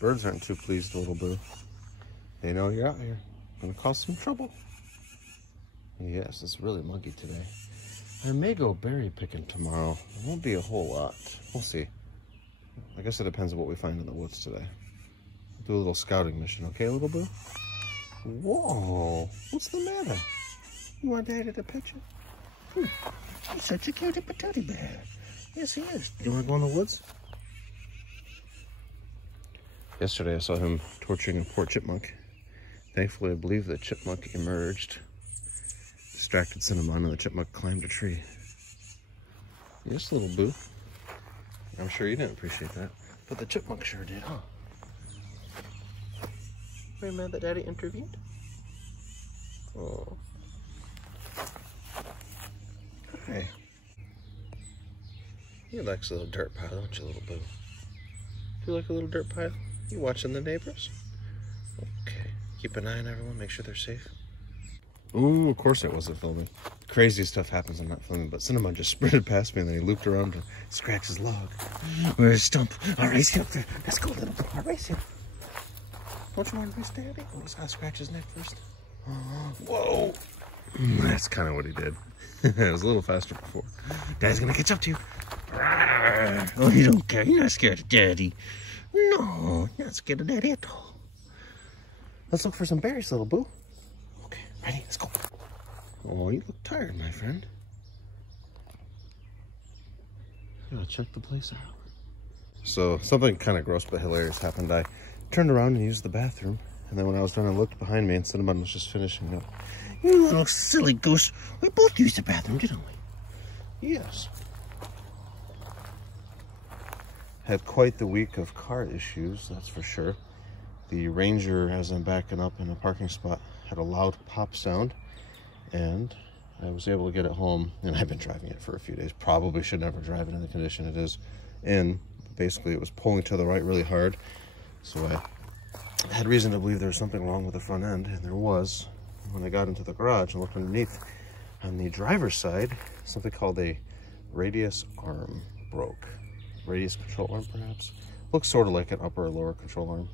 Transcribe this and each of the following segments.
Birds aren't too pleased, little boo. They know you're out here. Gonna cause some trouble. Yes, it's really muggy today. I may go berry picking tomorrow. It won't be a whole lot. We'll see. I guess it depends on what we find in the woods today. Do a little scouting mission, okay, little boo? Whoa, what's the matter? You want Daddy to pet you? He's such a cutie patootie bear. Yes, he is. You want to go in the woods? Yesterday I saw him torturing a poor chipmunk. Thankfully, I believe the chipmunk emerged, distracted Cinnabon, and the chipmunk climbed a tree. Yes, little boo. I'm sure you didn't appreciate that, but the chipmunk sure did, huh? Are you mad that Daddy intervened? Oh. Hi. You like a little dirt pile, don't you, little boo? Do you like a little dirt pile? You watching the neighbors? Okay. Keep an eye on everyone, make sure they're safe. Ooh, of course I wasn't filming. Crazy stuff happens when I'm not filming, but Cinnabon just sprinted past me and then he looped around to scratch his log. Where's Stump? I'll race him. Let's go, little boo. I'll race him. Don't you want to race Daddy? Oh, he's gotta scratch his neck first. Whoa! That's kind of what he did. It was a little faster before. Daddy's gonna catch up to you. Oh, you don't care. You're not scared of Daddy. No, you're not scared of Daddy at all. Let's look for some berries, little boo. Okay, ready? Let's go. Oh, you look tired, my friend. Gotta check the place out. So, something kind of gross but hilarious happened. I turned around and used the bathroom, and then when I was done, I looked behind me, and Cinnabon was just finishing up. You little silly goose. We both used the bathroom, didn't we? Yes. Had quite the week of car issues, that's for sure. The Ranger, as I'm backing up in a parking spot, had a loud pop sound, and I was able to get it home, and I've been driving it for a few days. Probably should never drive it in the condition it is in. Basically, it was pulling to the right really hard, so I had reason to believe there was something wrong with the front end, and there was. When I got into the garage and looked underneath, on the driver's side, something called a radius arm broke. Radius control arm, perhaps. Looks sort of like an upper or lower control arm.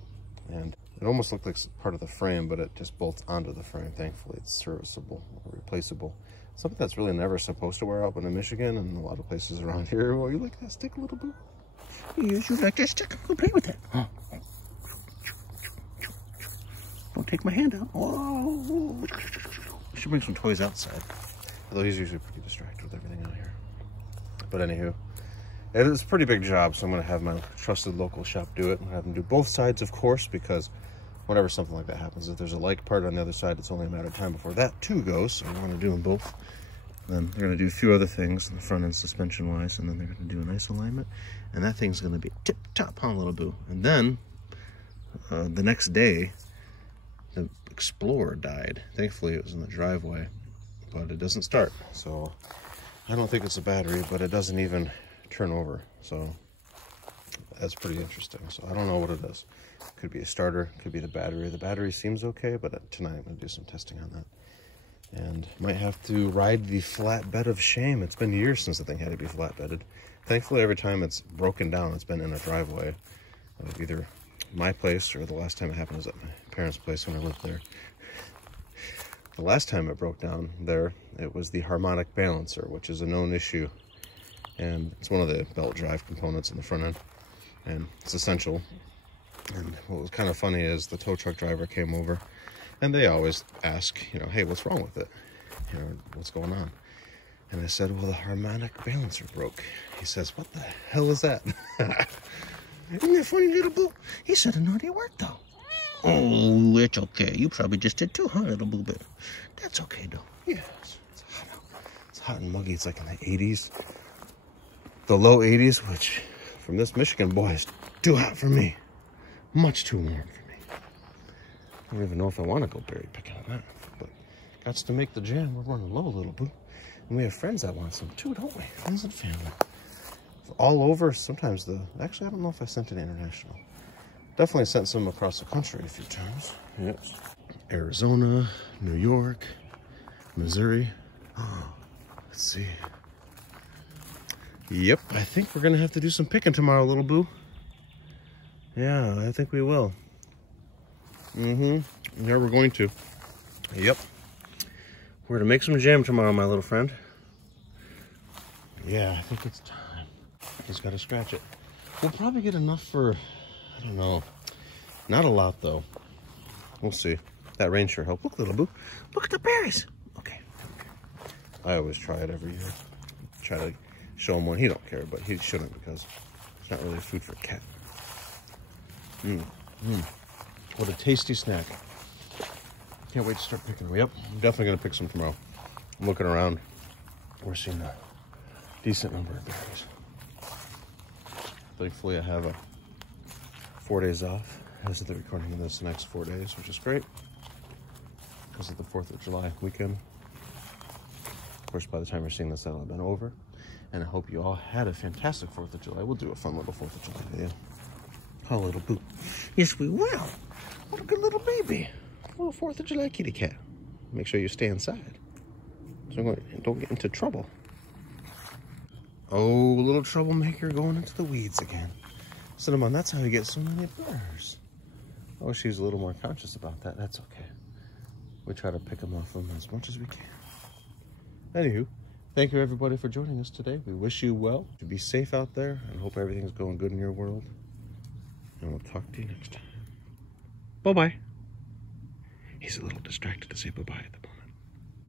And it almost looked like part of the frame, but it just bolts onto the frame. Thankfully, it's serviceable or replaceable. Something that's really never supposed to wear out, but in Michigan and a lot of places around here. Well, you like that stick, little boo? Yes, you like that stick. Go play with it. Don't take my hand out. Whoa. We should bring some toys outside. Although he's usually pretty distracted with everything out here. But anywho, it is a pretty big job, so I'm going to have my trusted local shop do it. I'm going to have them do both sides, of course, because whenever something like that happens, if there's a like part on the other side, it's only a matter of time before that too goes. So I want to do them both. Then they're going to do a few other things in the front end suspension-wise, and then they're going to do a nice alignment. And that thing's going to be tip-top, huh, little boo? And then, the next day, the Explorer died. Thankfully, it was in the driveway, but it doesn't start. So I don't think it's a battery, but it doesn't even turn over. So that's pretty interesting. So I don't know what it is. Could be a starter, could be the battery. The battery seems okay, but tonight I'm going to do some testing on that. And might have to ride the flatbed of shame. It's been years since the thing had to be flatbedded. Thankfully, every time it's broken down, it's been in a driveway of either my place, or the last time it happened was at my parents' place when I lived there. The last time it broke down there, it was the harmonic balancer, which is a known issue. And it's one of the belt drive components in the front end. And it's essential. And what was kind of funny is the tow truck driver came over, and they always ask, you know, hey, what's wrong with it? You know, what's going on? And I said, well, the harmonic balancer broke. He says, what the hell is that? Isn't that funny, little boo? He said it already worked, though. Oh, it's okay. You probably just did too, huh, little boo bit? That's okay, though. Yes. It's hot out. It's hot and muggy. It's like in the 80s. The low 80s, which from this Michigan boy is too hot for me. Much too warm for me. I don't even know if I want to go berry picking on that. But got to make the jam. We're running low, little boo. And we have friends that want some too, don't we? Friends and family. All over, sometimes actually, I don't know if I sent it international. Definitely sent some across the country a few times. Yes. Arizona, New York, Missouri. Oh, let's see. Yep, I think we're going to have to do some picking tomorrow, little boo. Yeah, I think we will. Yeah, we're going to. Yep. We're gonna make some jam tomorrow, my little friend. Yeah, I think it's time. Just gotta scratch it. We'll probably get enough for, I don't know. Not a lot, though. We'll see. That rain sure helped. Look, little boo. Look at the berries. Okay. I always try it every year. Try to show him one. He don't care, but he shouldn't because it's not really food for a cat. What a tasty snack. Can't wait to start picking them. Yep, I'm definitely going to pick some tomorrow. I'm looking around. We're seeing a decent number of berries. Thankfully, I have 4 days off as of the recording of this next 4 days, which is great because of the 4th of July weekend. Of course, by the time you're seeing this, that'll have been over. And I hope you all had a fantastic 4th of July. We'll do a fun little 4th of July video. Oh, little boo. Yes, we will. What a good little baby. Little 4th of July kitty cat. Make sure you stay inside so don't get into trouble. Oh, little troublemaker going into the weeds again. Cinnabon, that's how you get so many burrs. Oh, she's a little more conscious about that. That's okay. We try to pick them off them as much as we can. Anywho, thank you everybody for joining us today. We wish you well. Be safe out there and hope everything's going good in your world. And we'll talk to you next time. Bye-bye. He's a little distracted to say bye-bye at the